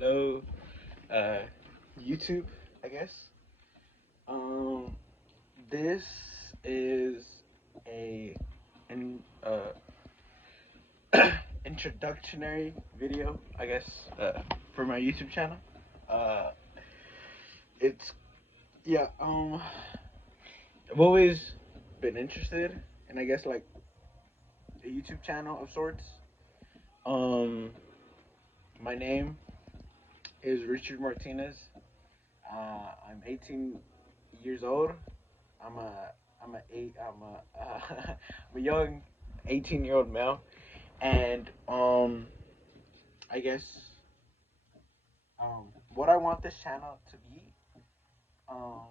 Hello, uh, YouTube, I guess. This is a an introductory video, I guess, for my YouTube channel. Uh, it's yeah. I've always been interested in, I guess, like a YouTube channel of sorts. Um, my name is Richard Martinez. I'm 18 years old. I'm a I'm a eight I'm a I'm a young 18-year-old male, and I guess what I want this channel to be um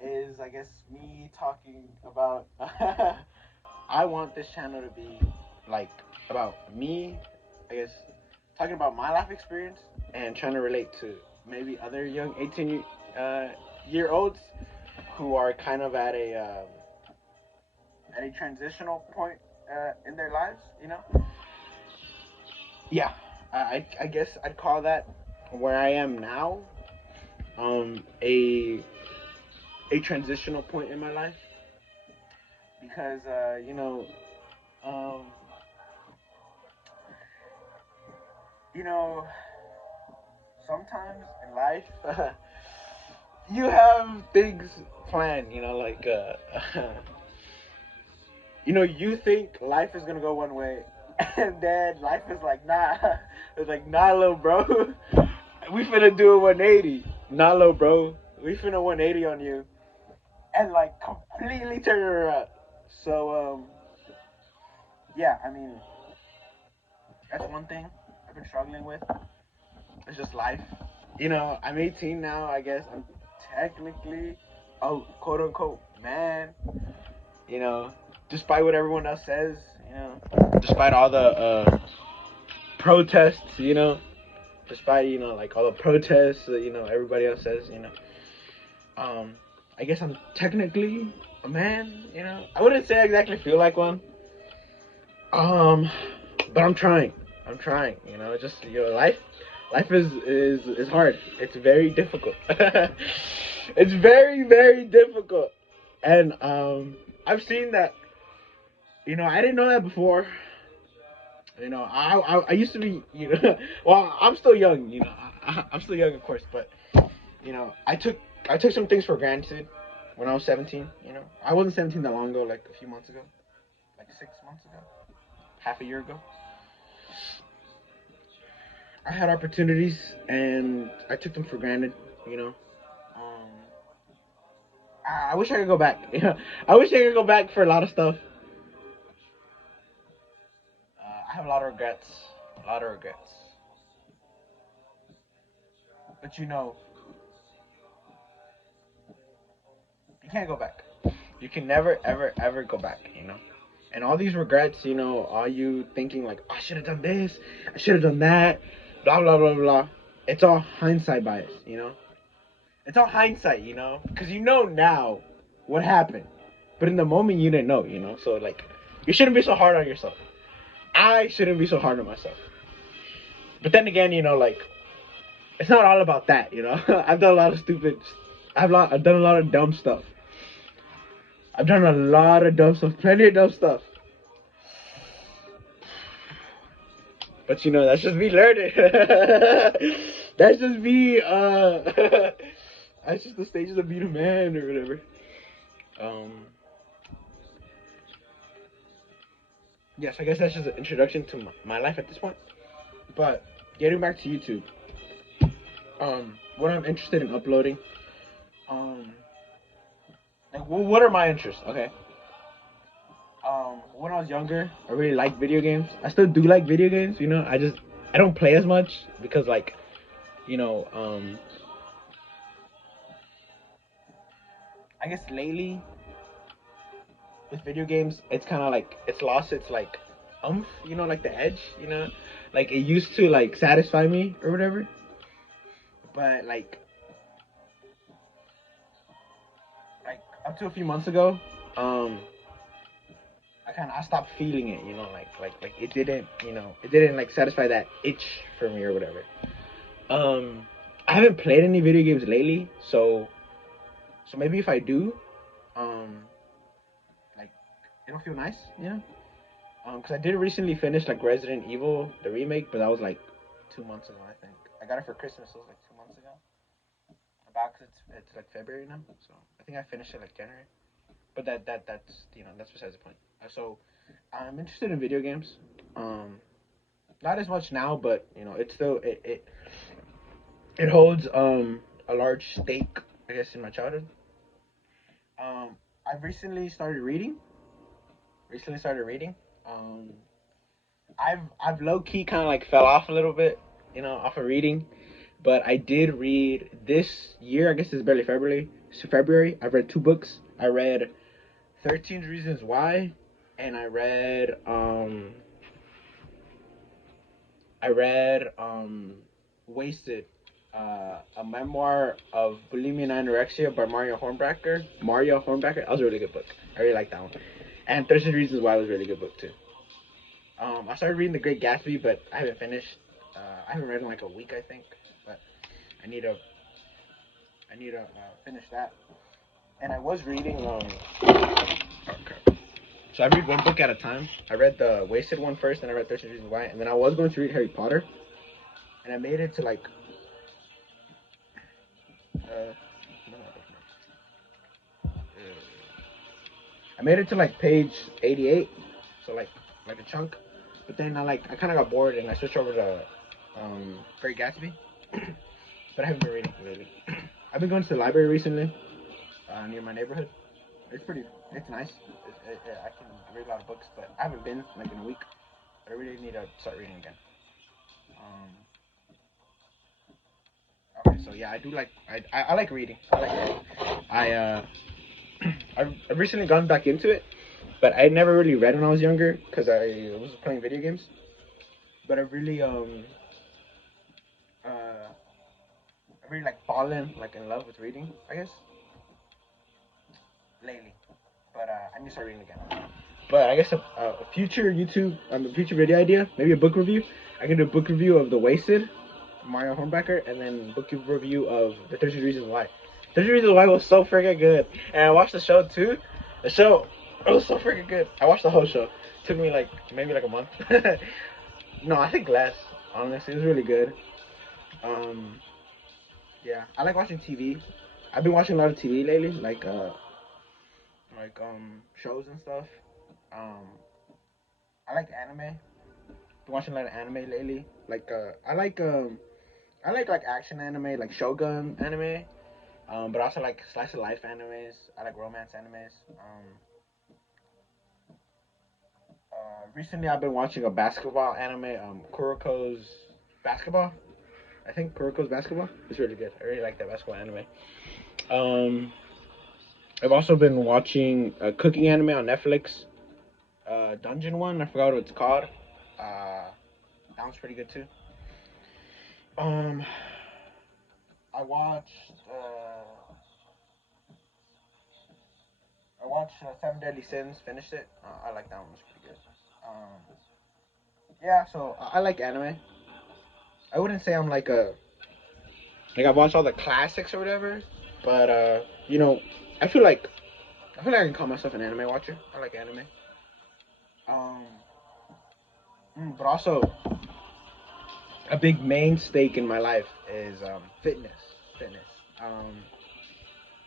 is, I guess, me talking about I want this channel to be like about me, I guess, talking about my life experience and trying to relate to maybe other young 18 year olds who are kind of at a transitional point in their lives, you know. Yeah, I guess I'd call that where I am now a transitional point in my life, because um, you know sometimes in life you have things planned, like you think life is gonna go one way, and then life is like, nah. It's like, nah, little bro. We finna do a 180. Nah, little bro. We finna 180 on you, and like completely turn it around. So, yeah, I mean, that's one thing I've been struggling with. It's just life. I'm 18 now. I guess I'm technically a quote unquote man. You know, despite what everyone else says. Despite all the protests. Despite like all the protests that everybody else says. I guess I'm technically a man. I wouldn't say I exactly feel like one. But I'm trying. Just life is hard. It's very difficult. It's very, very difficult. And I've seen that. I didn't know that before. I used to be, well, I'm still young. I'm still young, of course, but I took some things for granted when I was 17. I wasn't 17 that long ago, like a few months ago, like 6 months ago, half a year ago. I had opportunities and I took them for granted. You know, um, I wish I could go back. I wish I could go back for a lot of stuff. I have a lot of regrets. A lot of regrets. But you can't go back. You can never, ever, ever go back. And all these regrets, all you thinking like, oh, I should have done this, I should have done that, blah blah blah blah. It's all hindsight bias. It's all hindsight. Because now what happened, but in the moment you didn't know. So like, you shouldn't be so hard on yourself. I shouldn't be so hard on myself. But then again, like, it's not all about that. I've done a lot of stupid. I've done a lot of dumb stuff. I've done a lot of dumb stuff, plenty of dumb stuff. But that's just me learning. That's just me. That's just the stages of being a man or whatever. Yes, I guess that's just an introduction to my life at this point. But getting back to YouTube, what I'm interested in uploading, like, what are my interests? Okay. When I was younger, I really liked video games. I still do like video games. I don't play as much because, like, you know, um, I guess lately with video games, it's kind of like it's lost its like like the edge. Like it used to like satisfy me or whatever. But like up to a few months ago, I stopped feeling it. Like it didn't like satisfy that itch for me or whatever. I haven't played any video games lately, so maybe if I do, um, like it'll feel nice, you know. Because I did recently finish like Resident Evil the remake, but that was like 2 months ago, I think. I got it for Christmas, so it was like 2 months ago. About cause it's like February now, so I think I finished it like January. But that's that's besides the point. So I'm interested in video games. Um, Not as much now, but it's still it holds a large stake, I guess, in my childhood. I've recently started reading. Um, I've low key kind of like fell off a little bit, off of reading. But I did read this year. I guess it's barely February. So February. I've read 2 books. I read 13 Reasons Why, and I read Wasted, a memoir of bulimia and anorexia by Mario Hornbacher. That was a really good book. I really like that one. And 13 Reasons Why was a really good book too. I started reading The Great Gatsby, but I haven't finished. I haven't read in like a week, I think. But I need to finish that. And I was reading. Okay. So I read one book at a time. I read the Wasted one first, and I read 13 Reasons Why, and then I was going to read Harry Potter, and I made it to like. Uh, I made it to like page 88, so like a chunk. But then I kind of got bored and I switched over to Great Gatsby. But I haven't been reading really. I've been going to the library recently near my neighborhood. It's nice. I can read a lot of books, but I haven't been like in a week. But I really need to start reading again. Okay, so yeah, I do like I like reading. I I've recently gone back into it, but I never really read when I was younger because I was playing video games. But I really like fallen like in love with reading, I guess, lately. But I need to start reading again. But I guess a future YouTube, a future video idea, maybe a book review. I can do a book review of The Wasted, Mario Hornbacher, and then book review of The 13 Reasons Why. 13 Reasons Why was so freaking good, and I watched the show too. The show, it was so freaking good. I watched the whole show. It took me like maybe like a month. No, I think less. Honestly, it was really good. Um, yeah, I like watching TV. I've been watching a lot of TV lately, shows and stuff. Um, I like anime. Been watching a lot of anime lately. I like action anime, like Shogun anime. But also like slice of life animes. I like romance animes. Recently I've been watching a basketball anime, Kuroko's Basketball. I think Kuroko's Basketball. It's really good. I really like that basketball anime. Um, I've also been watching a cooking anime on Netflix. Dungeon one. I forgot what it's called. That one's pretty good too. Um, I watched. Seven Deadly Sins. Finished it. I like that one. It's pretty good. Yeah. So I like anime. I wouldn't say I'm like I've watched all the classics or whatever, but I feel like I can call myself an anime watcher. I like anime. Um, but also a big main stake in my life is fitness. Fitness. Um,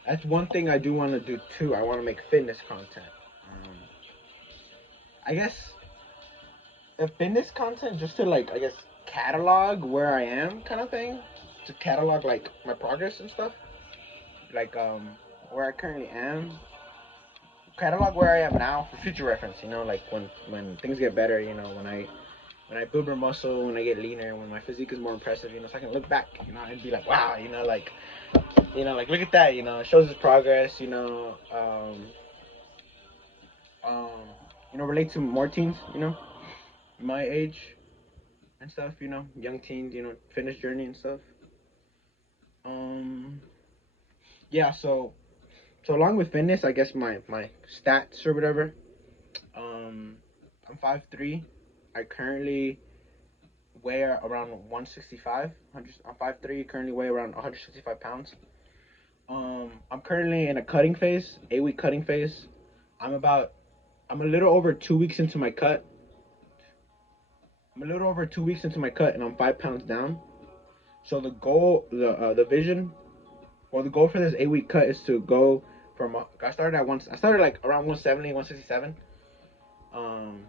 that's one thing I do want to do too. I want to make fitness content. Um, I guess the fitness content just to like I guess catalog where I am kind of thing. To catalog like my progress and stuff. Like where I currently am. Catalog where I am now for future reference. Like when things get better. When I build more muscle, when I get leaner, when my physique is more impressive, so I can look back, and be like, wow, like look at that, it shows his progress, relate to more teens, my age and stuff, young teens, fitness journey and stuff. Um, yeah, so along with fitness, I guess my stats or whatever, I'm 5'3". I currently weigh around 165. I'm 5'3", currently weigh around 165 pounds. I'm currently in a cutting phase, 8-week cutting phase. I'm a little over 2 weeks into my cut. And I'm 5 pounds down. So the goal, the vision, or the goal for this 8-week cut is to go from. I started like around 170, 167. Um,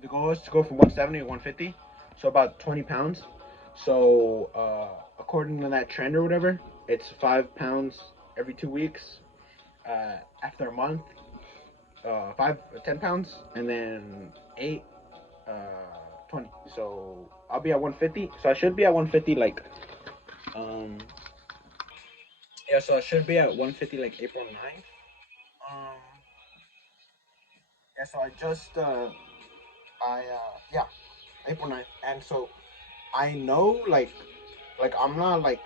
the goal is to go from 170 to 150, so about 20 pounds. So according to that trend or whatever, it's 5 pounds every 2 weeks. After a month, 10 pounds, and then 8, uh, 20. So I'll be at 150. So I should be at 150 like um yeah. So I should be at 150 like April 9th. Um yeah. So I just I yeah, April 9th, and so I know like I'm not like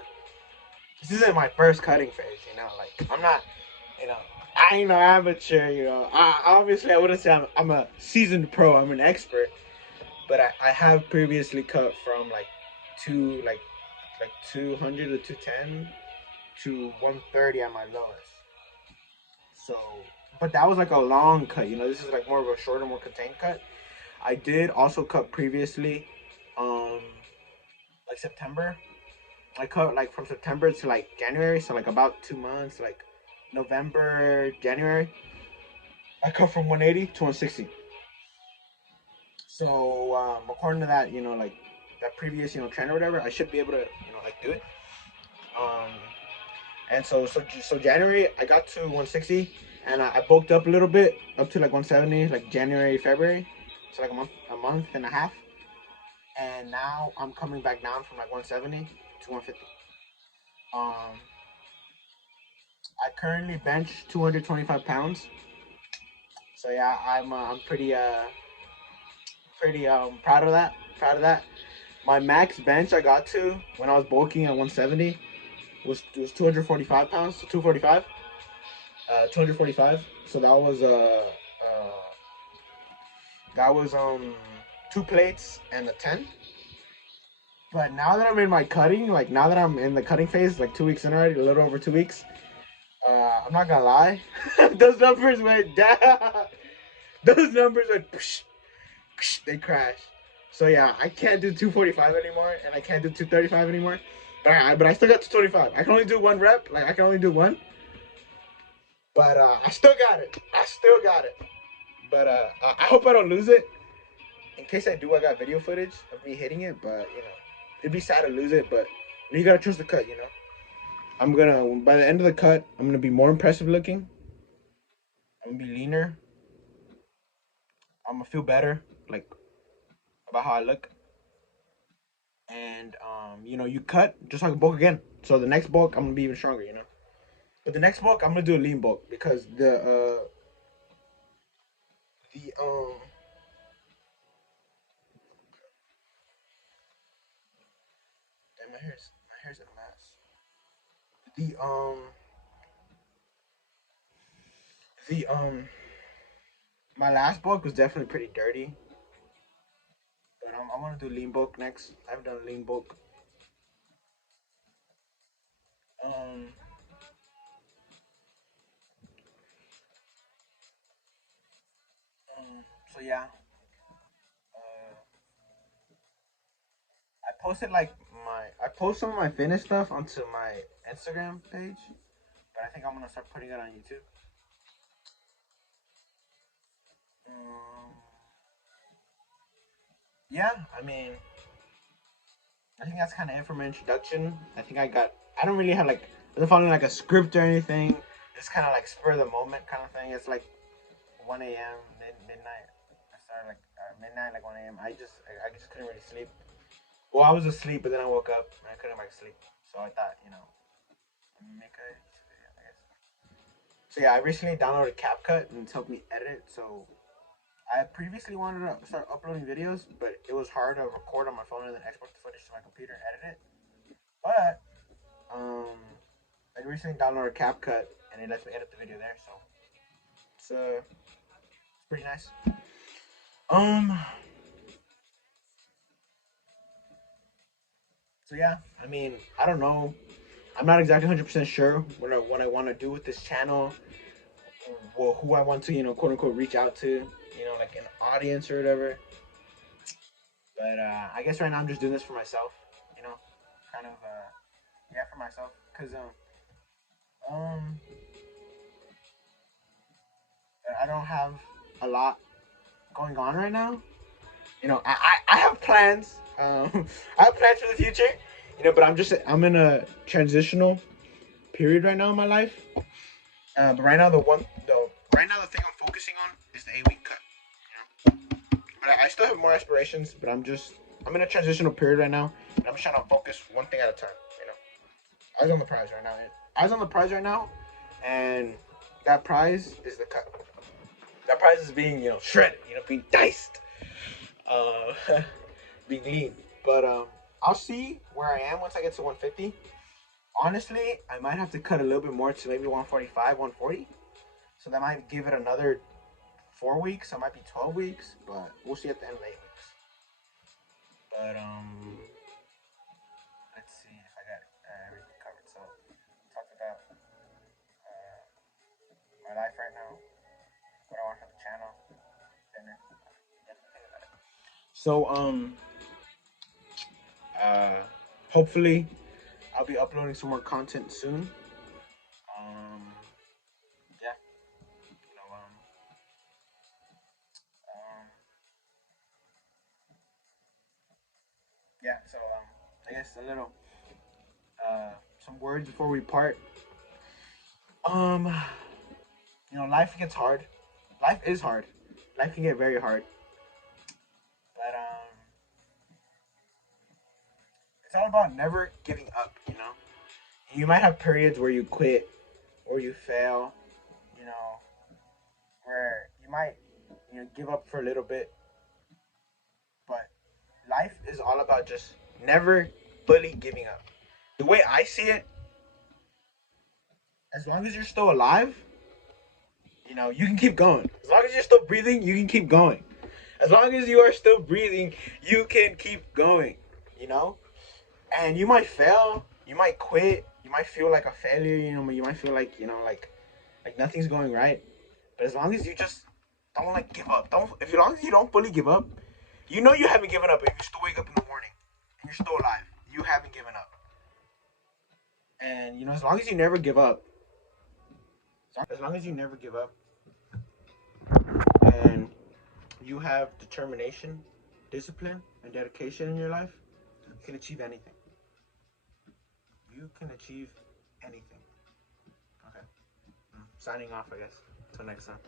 this isn't my first cutting phase. Like I'm not. You know, I ain't no amateur. Obviously I wouldn't say I'm a seasoned pro. I'm an expert. But I have previously cut from two like 200 to 210 to 130 at my lowest. So, but that was like a long cut. This is like more of a shorter, more contained cut. I did also cut previously, um, like September. I cut like from September to like January, so like about 2 months, like November, January. I cut from 180 to 160. So according to that, like that previous trend or whatever, I should be able to like do it. Um, and so January I got to 160, and I bulked up a little bit up to like 170, like January, February, so like a month and a half. And now I'm coming back down from like 170 to 150. Um, I currently bench 225 pounds. So yeah, I'm pretty proud of that. Proud of that. My max bench I got to when I was bulking at 170 was 245 pounds, so 245. 245. So that was two plates and a 10. But now that I'm in my cutting, like now that I'm in the cutting phase, like 2 weeks in already, a little over 2 weeks, I'm not gonna lie, those numbers went down. Those numbers went, psh, psh, they crashed. So yeah, I can't do 245 anymore, and I can't do 235 anymore. But I still got 225. I can only do one rep. Like I can only do one. But I still got it. I still got it. But I hope I don't lose it. In case I do, I got video footage of me hitting it. But it'd be sad to lose it. But you gotta choose the cut. I'm gonna by the end of the cut, I'm gonna be more impressive looking. I'm gonna be leaner. I'm gonna feel better, like about how I look. And you cut just like a bulk again. So the next bulk, I'm gonna be even stronger. But the next bulk, I'm gonna do a lean bulk because the damn, my hair's in a mess. The my last bulk was definitely pretty dirty. But I want to do lean bulk next. I've done lean bulk. Um, so yeah, uh, I post some of my fitness stuff onto my Instagram page, but I think I'm gonna start putting it on YouTube. Um, yeah, I mean, I think that's kind of it for my introduction. I don't really have like, I don't follow like a script or anything. It's kind of like spur of the moment kind of thing. It's like 1 a.m. Midnight. I started like midnight, like 1 a.m. I just couldn't really sleep. Well, I was asleep, but then I woke up and I couldn't like sleep. So I thought, make a video, I guess. So yeah, I recently downloaded CapCut and it's helped me edit it. So I previously wanted to start uploading videos, but it was hard to record on my phone and then export the footage to my computer and edit it. But um, I recently downloaded CapCut and it lets me edit the video there. So it's pretty nice. Um, So yeah, I mean, I don't know. I'm not exactly 100% sure what I want to do with this channel, well, who I want to, quote unquote, reach out to, like an audience or whatever. But I guess right now I'm just doing this for myself, kind of, yeah, for myself, cause um, I don't have a lot going on right now. I have plans. I have plans for the future. But I'm in a transitional period right now in my life. But right now the thing I'm focusing on is the 8 week cut. But I still have more aspirations, but I'm in a transitional period right now, and I'm just trying to focus one thing at a time. You know, eyes on the prize right now. Eyes on the prize right now, and that prize is the cut. That prize is being shredded, being diced, uh, being lean. But I'll see where I am once I get to 150. Honestly, I might have to cut a little bit more to maybe 145, 140. So that might give it another 4 weeks. So it might be 12 weeks, but we'll see at the end of the 8 weeks. But let's see if I got everything covered. So talked about my life right now, what I want for the channel, dinner. So uh, hopefully I'll be uploading some more content soon. Um, yeah, you know, um, yeah. So I guess a little some words before we part. Um, life gets hard. Life is hard. Life can get very hard. But it's all about never giving up. You might have periods where you quit or you fail, you know, where you might give up for a little bit, but life is all about just never fully giving up. The way I see it, as long as you're still alive, you can keep going. As long as you're still breathing, you can keep going. As long as you are still breathing, you can keep going, you know? And you might fail, you might quit, you might feel like a failure, you might feel like, like nothing's going right. But as long as you just don't like give up, as long as you don't fully give up, you haven't given up. If you still wake up in the morning and you're still alive, you haven't given up. And as long as you never give up, as long as you never give up, and you have determination, discipline, and dedication in your life, you can achieve anything. You can achieve anything. Okay. Signing off, I guess. Until next time.